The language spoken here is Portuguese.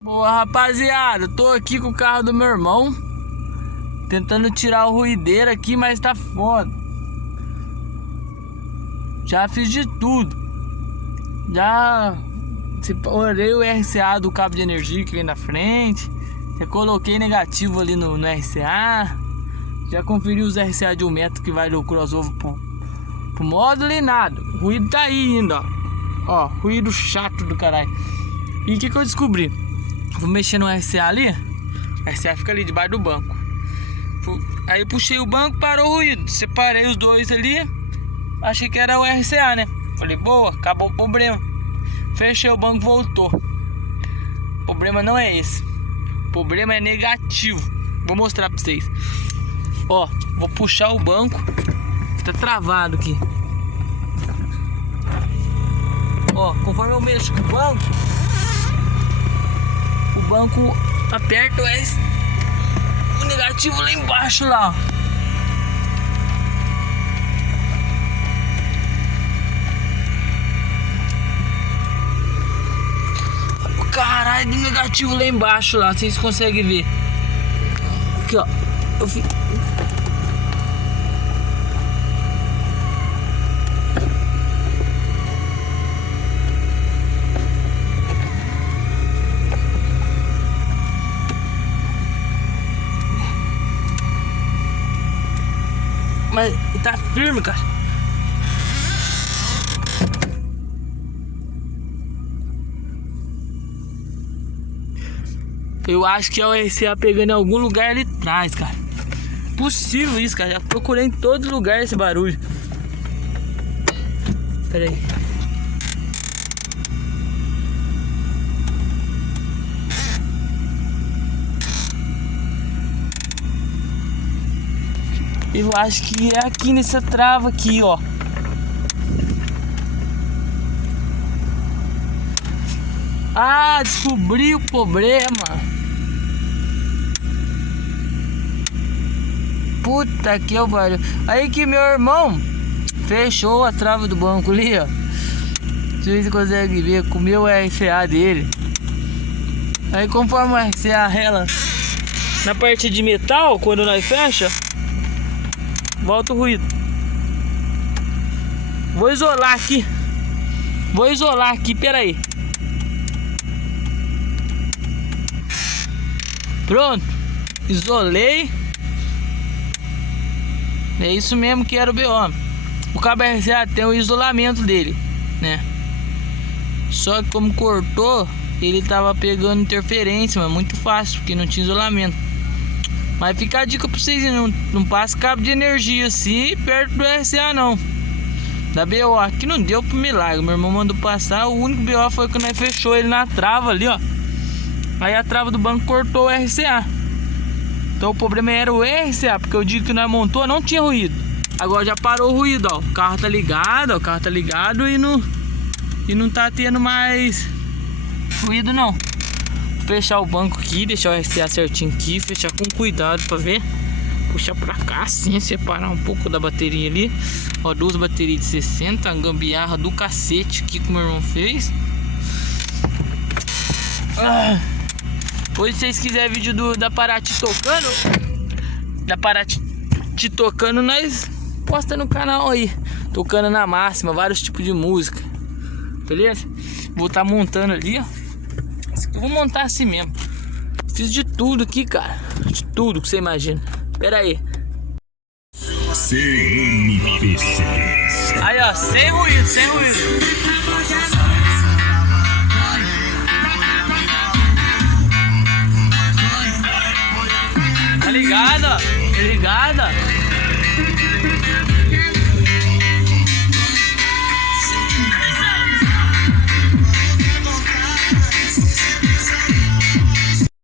Boa, rapaziada, tô aqui com o carro do meu irmão tentando tirar o ruideiro aqui, mas tá foda. Já fiz de tudo. Já olhei o RCA do cabo de energia que vem na frente. Já coloquei negativo ali no RCA. Já conferi os RCA de 1 metro que vai do crossover pro módulo e nada. O ruído tá aí ainda, ó. Ruído chato do caralho. E o que eu descobri? Vou mexer no RCA ali. O RCA fica ali debaixo do banco. Aí eu puxei o banco, parou o ruído. Separei os dois ali. Achei que era o RCA, né? Falei, boa, acabou o problema. Fechei o banco, voltou. O problema não é esse. O problema é negativo. Vou mostrar pra vocês. Ó, vou puxar o banco. Tá travado aqui. Ó, conforme eu mexo com o banco aperta o negativo lá embaixo lá, ó. Caralho, de negativo lá embaixo lá, vocês conseguem ver. Aqui, ó. Mas tá firme, cara. Eu acho que é o RCA pegando em algum lugar ali atrás, cara. Possível isso, cara. Já procurei em todo lugar esse barulho. Pera aí. Eu acho que é aqui nessa trava aqui, ó. Ah, descobri o problema. Puta que pariu. Aí que meu irmão fechou a trava do banco ali, ó. Vocês conseguem ver com o meu RCA dele. Aí conforme o RCA rela na parte de metal, quando nós fecha, volta o ruído. Vou isolar aqui. Pera aí. Pronto. Isolei. É isso mesmo que era o BO. O cabo RCA tem o isolamento dele, né? Só que como cortou, ele tava pegando interferência, mas muito fácil, porque não tinha isolamento. Mas fica a dica pra vocês, não passa cabo de energia assim perto do RCA não. Da BO, aqui não deu pro milagre. Meu irmão mandou passar, o único BO foi quando nós fechou ele na trava ali, ó. Aí a trava do banco cortou o RCA. Então o problema era o RCA, porque eu digo que nós montou, não tinha ruído. Agora já parou o ruído, ó. O carro tá ligado, ó. O carro tá ligado e não tá tendo mais ruído não. Fechar o banco aqui, deixar o RCA certinho aqui, fechar com cuidado pra ver. Puxar pra cá assim, separar um pouco da bateria ali. Ó, 2 baterias de 60, a gambiarra do cacete aqui que o meu irmão fez. Hoje se vocês quiserem vídeo da Paraty tocando, nós posta no canal aí. Tocando na máxima, vários tipos de música. Beleza? Vou estar montando ali, ó. Eu vou montar assim mesmo. Fiz de tudo aqui, cara. De tudo que você imagina. Pera aí. CMPC. Aí, ó, sem ruído. Tá ligado, ó. Tá ligado, ó.